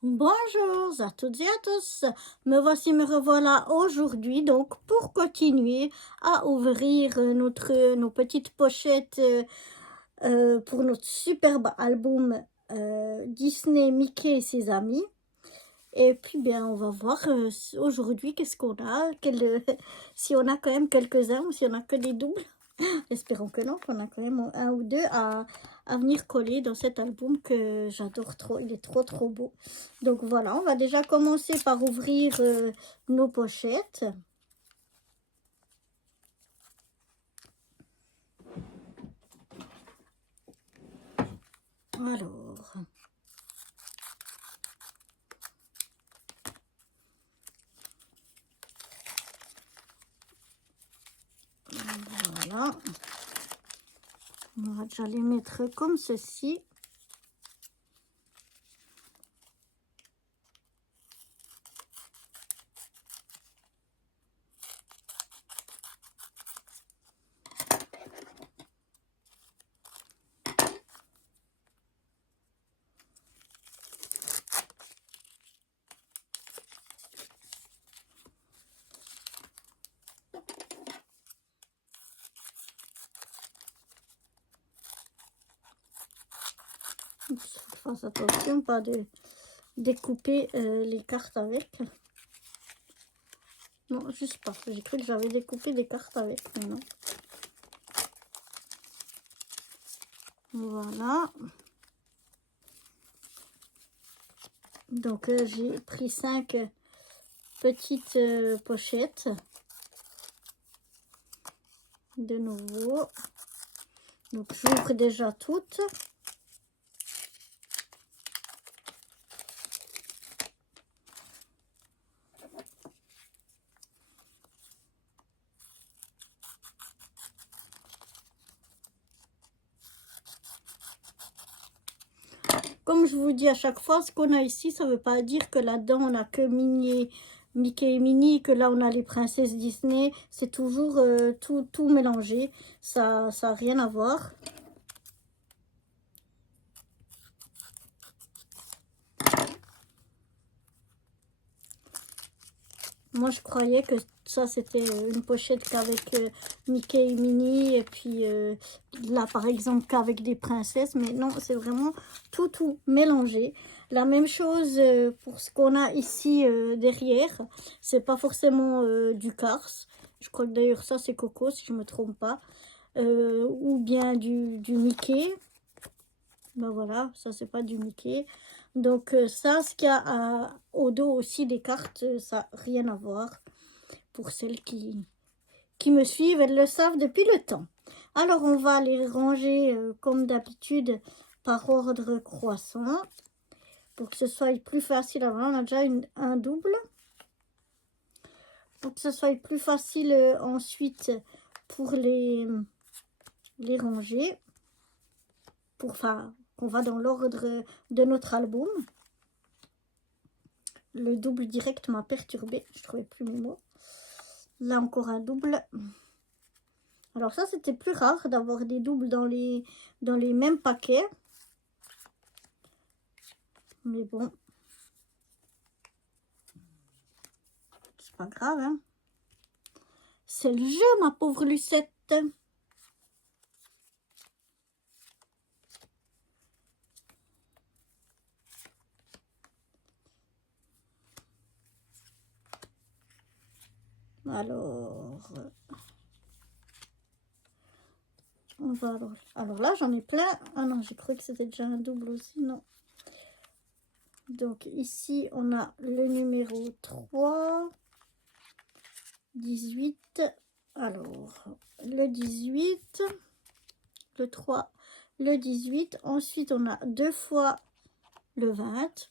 Bonjour à toutes et à tous, me revoilà aujourd'hui donc pour continuer à ouvrir nos petites pochettes pour notre superbe album Disney, Mickey et ses amis. Et puis bien on va voir aujourd'hui qu'est-ce qu'on a, si on a quand même quelques-uns ou si on a que des doubles. Espérons que non, qu'on a quand même un ou deux à venir coller dans cet album que j'adore trop. Il est trop beau. Donc voilà, on va déjà commencer par ouvrir nos pochettes. Alors, voilà. On va déjà les mettre comme ceci. Fasse attention, pas de découper les cartes avec. Non, juste pas. J'ai cru que j'avais découpé des cartes avec, mais non. Voilà. Donc j'ai pris 5 petites pochettes. De nouveau. Donc j'ouvre déjà toutes. Comme je vous dis à chaque fois, ce qu'on a ici, ça ne veut pas dire que là-dedans, on n'a que Mickey et Minnie, que là, on a les princesses Disney. C'est toujours tout mélangé. Ça n'a rien à voir. Moi, je croyais que ça, c'était une pochette qu'avec Mickey et Minnie. Et puis là, par exemple, qu'avec des princesses. Mais non, c'est vraiment tout mélangé. La même chose pour ce qu'on a ici derrière. C'est pas forcément du Cars. Je crois que d'ailleurs, ça, c'est Coco, si je me trompe pas. Ou bien du Mickey. Ben voilà, ça, c'est pas du Mickey. Donc ça, ce qu'il y a au dos aussi des cartes, ça n'a rien à voir. Pour celles qui me suivent, elles le savent depuis le temps. Alors, on va les ranger comme d'habitude par ordre croissant. Pour que ce soit plus facile. Alors là, on a déjà un double. Pour que ce soit plus facile ensuite pour les ranger. Enfin, qu'on va dans l'ordre de notre album. Le double direct m'a perturbé. Je ne trouvais plus mes mots. Là, encore un double. Alors ça, c'était plus rare d'avoir des doubles dans les mêmes paquets. Mais bon. C'est pas grave, hein. C'est le jeu, ma pauvre Lucette. Alors... on va alors là, j'en ai plein. Ah non, j'ai cru que c'était déjà un double aussi, non. Donc ici, on a le numéro 3. 18. Alors, le 18. Le 3. Le 18. Ensuite, on a 2 fois le 20.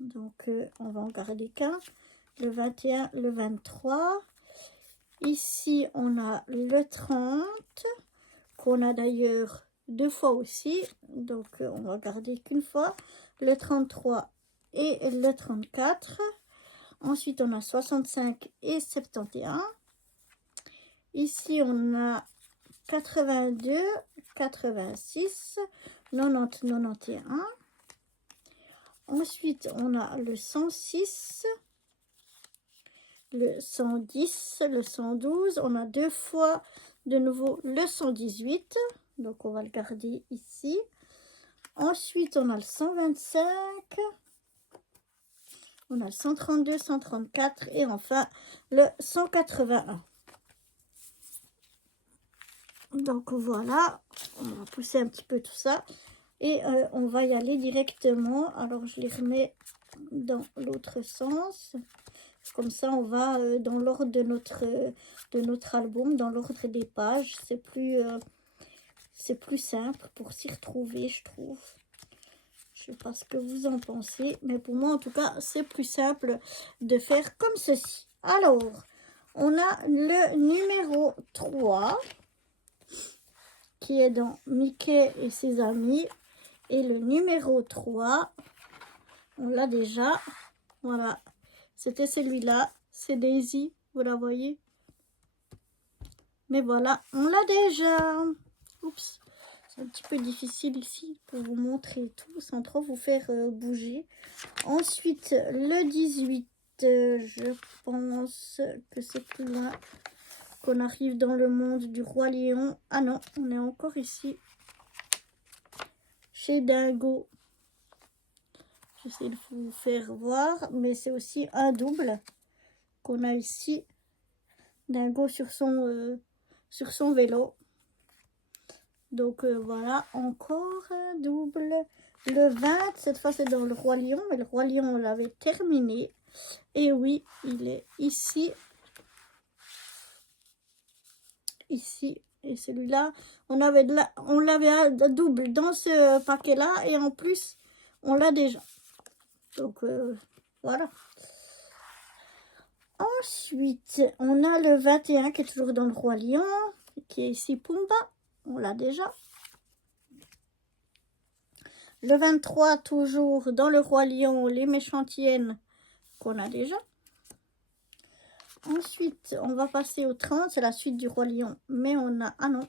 Donc, on va en garder qu'un. Le 21, le 23. Ici, on a le 30. Qu'on a d'ailleurs 2 fois aussi. Donc, on va garder qu'une fois. Le 33 et le 34. Ensuite, on a 65 et 71. Ici, on a 82, 86, 90, 91. Ensuite, on a le 106, le 110, le 112. On a deux fois de nouveau le 118. Donc, on va le garder ici. Ensuite, on a le 125. On a le 132, 134 et enfin le 181. Donc voilà, on va pousser un petit peu tout ça. Et on va y aller directement. Alors, je les remets dans l'autre sens. Comme ça, on va dans l'ordre de notre album, dans l'ordre des pages. C'est plus simple pour s'y retrouver, je trouve. Je ne sais pas ce que vous en pensez, mais pour moi, en tout cas, c'est plus simple de faire comme ceci. Alors, on a le numéro 3 qui est dans Mickey et ses amis. Et le numéro 3, on l'a déjà. Voilà, c'était celui-là. C'est Daisy, vous la voyez? Mais voilà, on l'a déjà. Oups. C'est un petit peu difficile ici pour vous montrer tout sans trop vous faire bouger. Ensuite, le 18, je pense que c'est plus loin qu'on arrive dans le monde du Roi Lion. Ah non, on est encore ici. Chez Dingo. J'essaie de vous faire voir, mais c'est aussi un double qu'on a ici. Dingo sur son vélo. Donc voilà, encore un double. Le 20, cette fois c'est dans le Roi Lion, mais le Roi Lion on l'avait terminé. Et oui, il est ici. Ici. Et celui-là, on l'avait un double dans ce paquet-là. Et en plus, on l'a déjà. Donc voilà. Ensuite, on a le 21 qui est toujours dans le Roi Lion. Qui est ici Pumba. On l'a déjà. Le 23, toujours dans le Roi Lion, les méchantes hyènes qu'on a déjà. Ensuite, on va passer au 30, c'est la suite du Roi Lion. Mais on a... Ah non.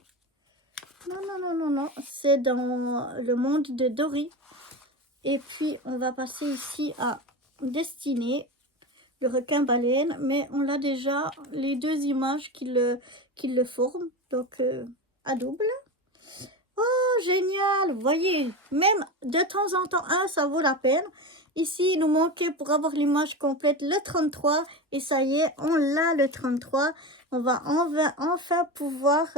Non. C'est dans le monde de Dory. Et puis, on va passer ici à Destinée, le requin-baleine. Mais on a déjà les deux images qui le forment. Donc, à double. Oh, génial! Vous voyez, même de temps en temps, ça vaut la peine. Ici, il nous manquait pour avoir l'image complète le 33. Et ça y est, on l'a le 33. On va enfin pouvoir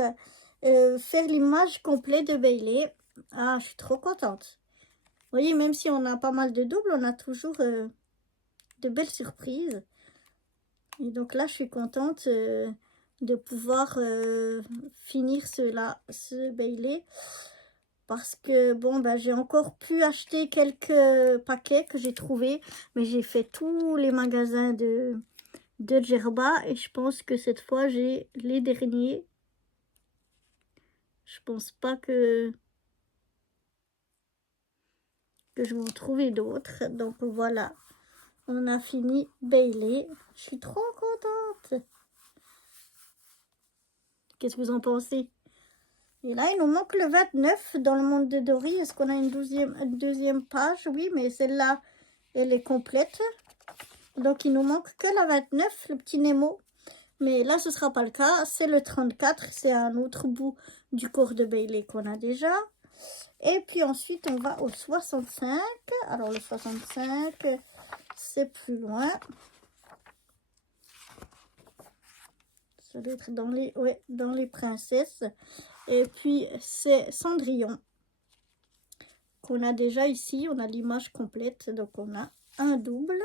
faire l'image complète de Bailey. Ah, je suis trop contente. Vous voyez, même si on a pas mal de doubles, on a toujours de belles surprises. Et donc là, je suis contente de pouvoir finir ce Bailey. Parce que, bon, ben, j'ai encore pu acheter quelques paquets que j'ai trouvés. Mais j'ai fait tous les magasins de Djerba. Et je pense que cette fois, j'ai les derniers. Je pense pas que je vais en trouver d'autres. Donc, voilà. On a fini Bailey. Je suis trop contente. Qu'est-ce que vous en pensez? Et là, il nous manque le 29 dans le monde de Dory. Est-ce qu'on a une deuxième page? Oui, mais celle-là, elle est complète. Donc, il nous manque que la 29, le petit Nemo. Mais là, ce ne sera pas le cas. C'est le 34. C'est un autre bout du corps de Bailey qu'on a déjà. Et puis ensuite, on va au 65. Alors, le 65, c'est plus loin. Ça doit être dans les princesses. Et puis, c'est Cendrillon qu'on a déjà ici. On a l'image complète. Donc, on a un double.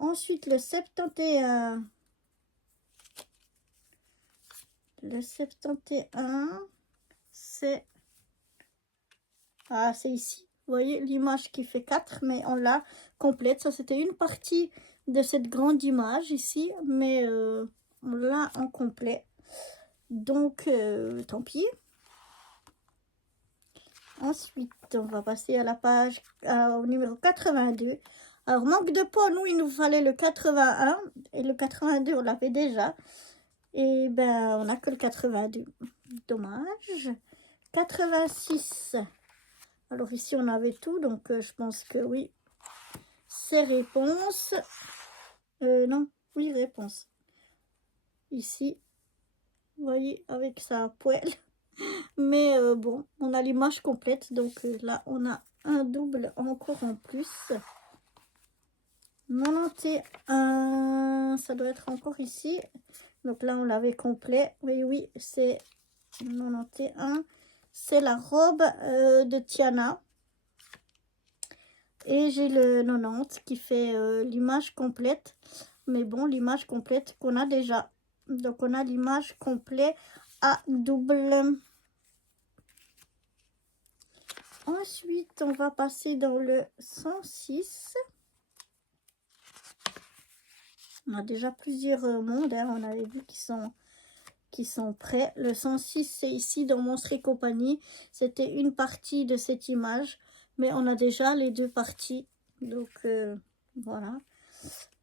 Ensuite, le 71. Le 71, c'est... Ah, c'est ici. Vous voyez l'image qui fait 4, mais on l'a complète. Ça, c'était une partie de cette grande image ici. Mais on l'a en complet. Donc, tant pis. Ensuite, on va passer à la page, au numéro 82. Alors, manque de peau, nous, il nous fallait le 81. Et le 82, on l'avait déjà. Et ben, on n'a que le 82. Dommage. 86. Alors, ici, on avait tout. Donc, je pense que oui, c'est réponse. Non, oui, réponse. Ici, vous voyez, avec sa poêle. Mais bon, on a l'image complète. Donc là, on a un double encore en plus. 91, ça doit être encore ici. Donc là, on l'avait complet. Oui, oui, c'est 91. C'est la robe de Tiana. Et j'ai le 90 qui fait l'image complète. Mais bon, l'image complète qu'on a déjà. Donc, on a l'image complète à double. Ensuite, on va passer dans le 106. On a déjà plusieurs mondes. Hein, on avait vu qui sont prêts. Le 106, c'est ici dans Monstres et compagnie. C'était une partie de cette image. Mais on a déjà les deux parties. Donc, voilà.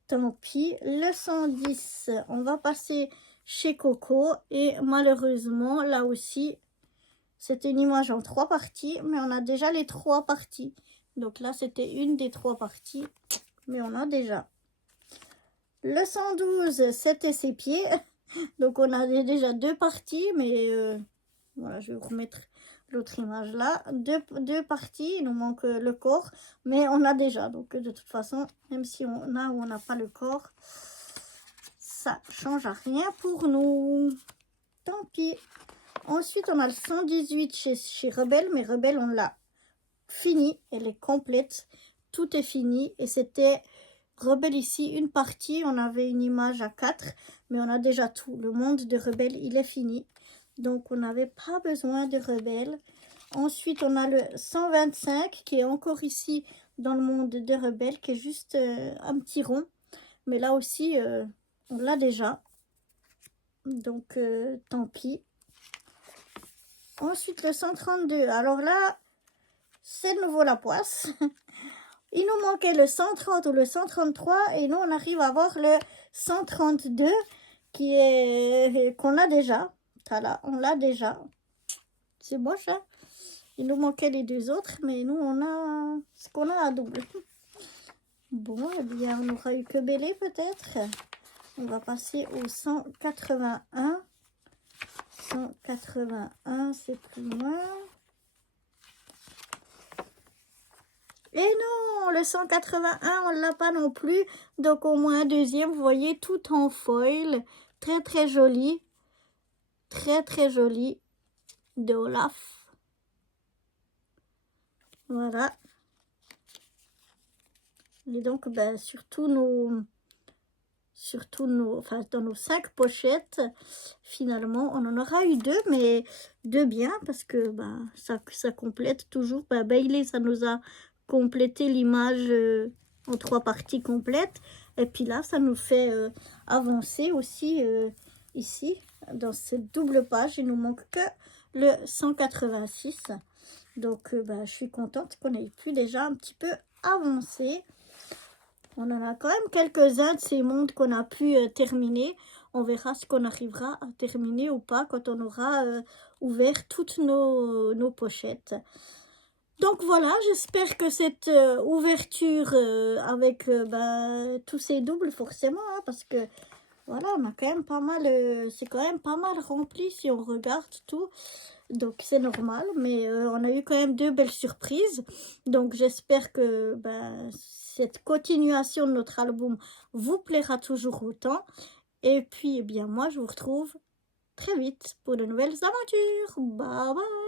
Tant pis. Le 110, on va passer chez Coco. Et malheureusement, là aussi, c'était une image en 3 parties. Mais on a déjà les 3 parties. Donc là, c'était une des 3 parties. Mais on a déjà. Le 112, c'était ses pieds. Donc on a déjà 2 parties. Mais voilà, je vais vous remettre l'autre image là. Deux parties, il nous manque le corps, mais on a déjà. Donc de toute façon, même si on a ou on n'a pas le corps, ça change rien pour nous. Tant pis. Ensuite, on a le 118 chez Rebelle, mais Rebelle, on l'a fini. Elle est complète. Tout est fini. Et c'était Rebelle ici, une partie. On avait une image à 4, mais on a déjà tout. Le monde de Rebelle, il est fini. Donc, on n'avait pas besoin de Rebelle. Ensuite, on a le 125 qui est encore ici dans le monde de Rebelle, qui est juste un petit rond. Mais là aussi, on l'a déjà. Donc, tant pis. Ensuite, le 132. Alors là, c'est de nouveau la poisse. Il nous manquait le 130 ou le 133. Et nous, on arrive à avoir le 132 qu'on a déjà. Voilà, on l'a déjà. C'est moche, hein? Il nous manquait les 2 autres, mais nous, on a ce qu'on a à double. Bon, eh bien, on n'aura eu que Bélé, peut-être. On va passer au 181. 181, c'est plus loin. Et non, le 181, on ne l'a pas non plus. Donc, au moins un deuxième, vous voyez, tout en foil. Très, très joli. Très, très joli. De Olaf. Voilà. Et donc, ben, enfin, dans nos 5 pochettes, finalement, on en aura eu 2, mais 2 bien, parce que ben, ça complète toujours. Ben, Bailey, ça nous a complété l'image en 3 parties complètes. Et puis là, ça nous fait avancer aussi ici, dans cette double page. Il nous manque que le 186. Donc, ben, je suis contente qu'on ait pu déjà un petit peu avancer. On en a quand même quelques-uns de ces mondes qu'on a pu terminer. On verra ce qu'on arrivera à terminer ou pas quand on aura ouvert toutes nos pochettes. Donc voilà, j'espère que cette ouverture avec ben, tous ces doubles forcément, hein, parce que voilà, on a quand même pas mal, c'est quand même pas mal rempli si on regarde tout. Donc c'est normal, mais on a eu quand même 2 belles surprises. Donc j'espère que ben, cette continuation de notre album vous plaira toujours autant. Et puis, eh bien, moi, je vous retrouve très vite pour de nouvelles aventures. Bye bye!